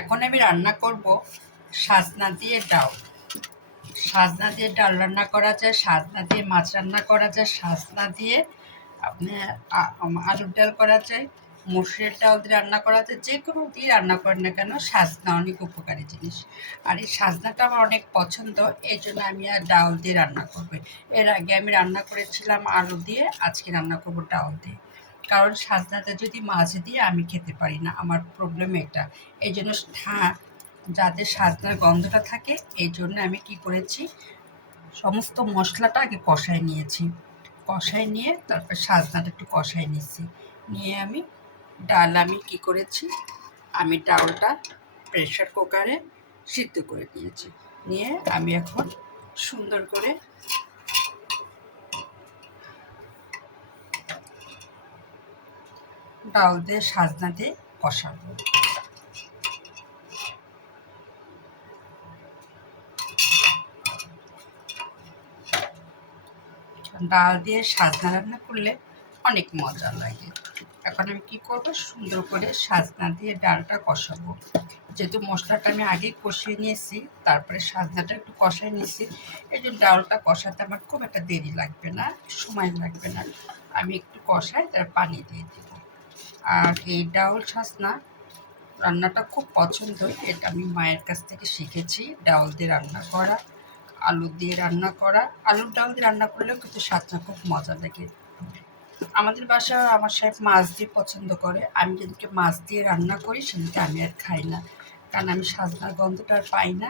এখন আমি রান্না করব সাজনা দিয়ে ডাল। সাজনা দিয়ে ডাল রান্না করা যায়, সাজনা দিয়ে মাছ রান্না করা যায়, সাজনা দিয়ে আপনার আলুর ডাল করা যায়, মসুরের ডাল দিয়ে রান্না করা যায়। যে কোনো দিয়ে রান্না করেন না কেন, সাজনা অনেক উপকারী জিনিস। আর এই সাজনাটা আমার অনেক পছন্দ, এই জন্য আমি আর ডাল দিয়ে রান্না করবো। এর আগে আমি রান্না করেছিলাম আলু দিয়ে, আজকে রান্না করবো ডাল দিয়ে। কারণ সাজনাটা যদি মাছ দিয়ে আমি খেতে পারি না, আমার প্রবলেম এটা। এই জন্য যাতে সাজনার গন্ধটা থাকে, এই জন্য আমি কি করেছি, সমস্ত মশলাটা আগে কষায় নিয়েছি। কষায় নিয়ে তারপর সাজনাটা একটু কষায় নিচ্ছি। নিয়ে আমি কি করেছি, আমি ডালটা প্রেশার কুকারে সিদ্ধ করে নিয়েছি। নিয়ে আমি এখন সুন্দর করে ডাল দিয়ে সাজনা দিয়ে কষাবো। ডাল দিয়ে সাজনা রান্না করলে অনেক মজা লাগে। এখন আমি কি করব, সুন্দর করে সাজনা দিয়ে ডালটা কষাবো। যেহেতু মশলাটা আমি আগে কষিয়ে নিয়েছি, তারপরে সাজনাটা একটু কষায় নিয়েছি, এই জন্য ডালটা কষাতে আমার খুব একটা দেরি লাগবে না, সময় লাগবে না। আমি একটু কষাই, তার পানি দিয়ে দেব। আর এই ডাল সাজনা রান্নাটা খুব পছন্দ, এটা আমি মায়ের কাছ থেকে শিখেছি। ডাল দিয়ে রান্না করা, আলু দিয়ে রান্না করা, আলুর ডাল দিয়ে রান্না করলেও কিন্তু স্বাদটা খুব মজা লাগে। আমাদের বাসায় আমার শেফ মাছ দিয়ে পছন্দ করে। আমি যেদিনকে মাছ দিয়ে রান্না করি সেদিনকে আমি আর খাই না, কারণ আমি সাজনার গন্ধটা আর পাই না,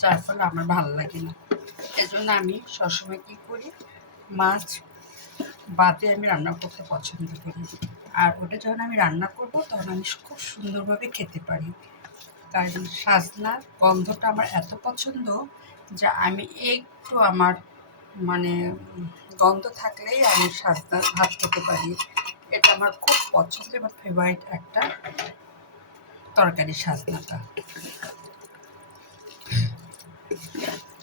যার ফলে আমার ভালো লাগে না। এজন্য আমি সবসময় কী করি, মাছ বাদে আমি রান্না করতে পছন্দ করি। আর ওটা যখন আমি রান্না করব তখন আমি খুব সুন্দরভাবে খেতে পারি। কারণ সাজনার গন্ধটা আমার এত পছন্দ যে আমি একটু আমার মানে গন্ধ থাকলেই আমি সাজনার ভাত খেতে পারি। এটা আমার খুব পছন্দ এবং ফেভারিট একটা তরকারি সাজনাটা।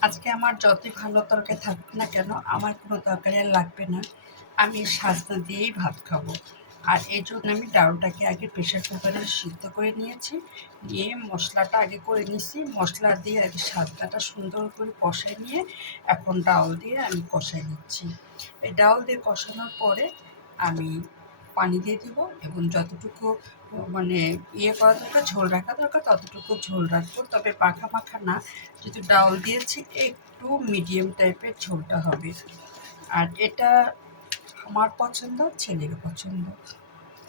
আজকে আমার যতই ভালো তরকারি থাকুক না কেন, আমার কোনো তরকারি আর লাগবে না, আমি সাজনা দিয়েই ভাত খাবো। আর এই জন্য আমি ডালটাকে আগে প্রেশার কুকারে সিদ্ধ করে নিয়েছি। নিয়ে মশলাটা আগে করে নিয়েছি, মশলা দিয়ে আগে সাজনাটা সুন্দর করে কষাই নিয়ে এখন ডাল দিয়ে আমি কষাই নিচ্ছি। এই ডাল দিয়ে কষানোর পরে আমি পানি দিয়ে দিব এবং যতটুকু মানে করা দরকার, ঝোল রাখা দরকার, ততটুকু ঝোল রাখবো। তবে পাখা পাখা না, যেহেতু ডাল দিয়েছি একটু মিডিয়াম টাইপের ঝোলটা হবে। আর এটা আমার পছন্দ, ছেলের পছন্দ,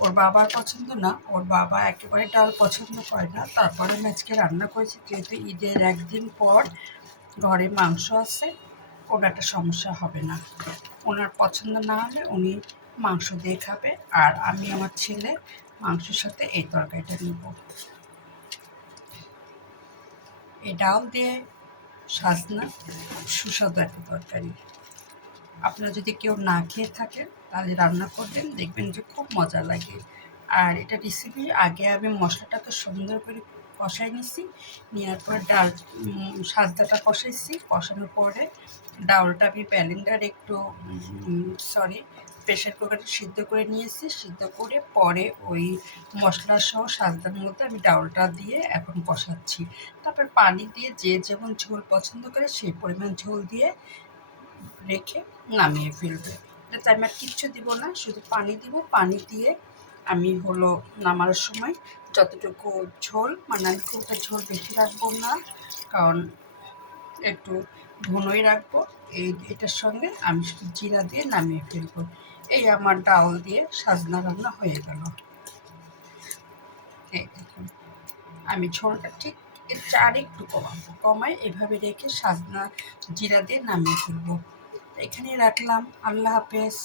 ওর বাবার পছন্দ না। ওর বাবা একেবারে ডাল পছন্দ করে না। তারপরে আমি আজকে রান্না করেছি, যেহেতু ঈদের একদিন পর ঘরে মাংস আছে, কোনো একটা সমস্যা হবে না। ওনার পছন্দ না হলে উনি মাংস দিয়ে খাবে, আর আমি আমার ছেলে মাংসের সাথে এই তরকারিটা নেব। এই ডাল দিয়ে সাজনা সুস্বাদু একটা তরকারি। আপনারা যদি কেউ না খেয়ে থাকেন তাহলে রান্না করবেন, দেখবেন যে খুব মজা লাগে। আর এটা রেসিপি আগে আমি মশলাটাকে সুন্দর করে কষাই নিছি, নেওয়ার পর সাজনাটা কষাইছি, কষানোর পরে ডালটা আমি প্রেশার কুকারে সিদ্ধ করে নিয়েছি। সিদ্ধ করে পরে ওই মশলা সহ সাজনার মধ্যে আমি ডালটা দিয়ে এখন কষাচ্ছি। তারপর পানি দিয়ে যে যেমন ঝোল পছন্দ করে সেই পরিমাণ ঝোল দিয়ে রেখে নামিয়ে ফেলবে। এটাতে আমি আর কিচ্ছু দিব না, শুধু পানি দিব। পানি দিয়ে আমি নামানোর সময় যতটুকু ঝোল, মানে আমি খুব একটা ঝোল বেশি রাখবো না, কারণ একটু ঘনই রাখবো। এটার সঙ্গে আমি শুধু জিরা দিয়ে নামিয়ে ফেলবো। এই আমার ডাল দিয়ে সাজনা রান্না হয়ে গেল। এই দেখুন, আমি ঝোলটা ঠিক এর চার একটু কমাই এভাবে রেখে সাজনা জিরা দিয়ে নামিয়ে ফেলবো। এখানেই রাখলাম। আল্লাহ হাফেজ।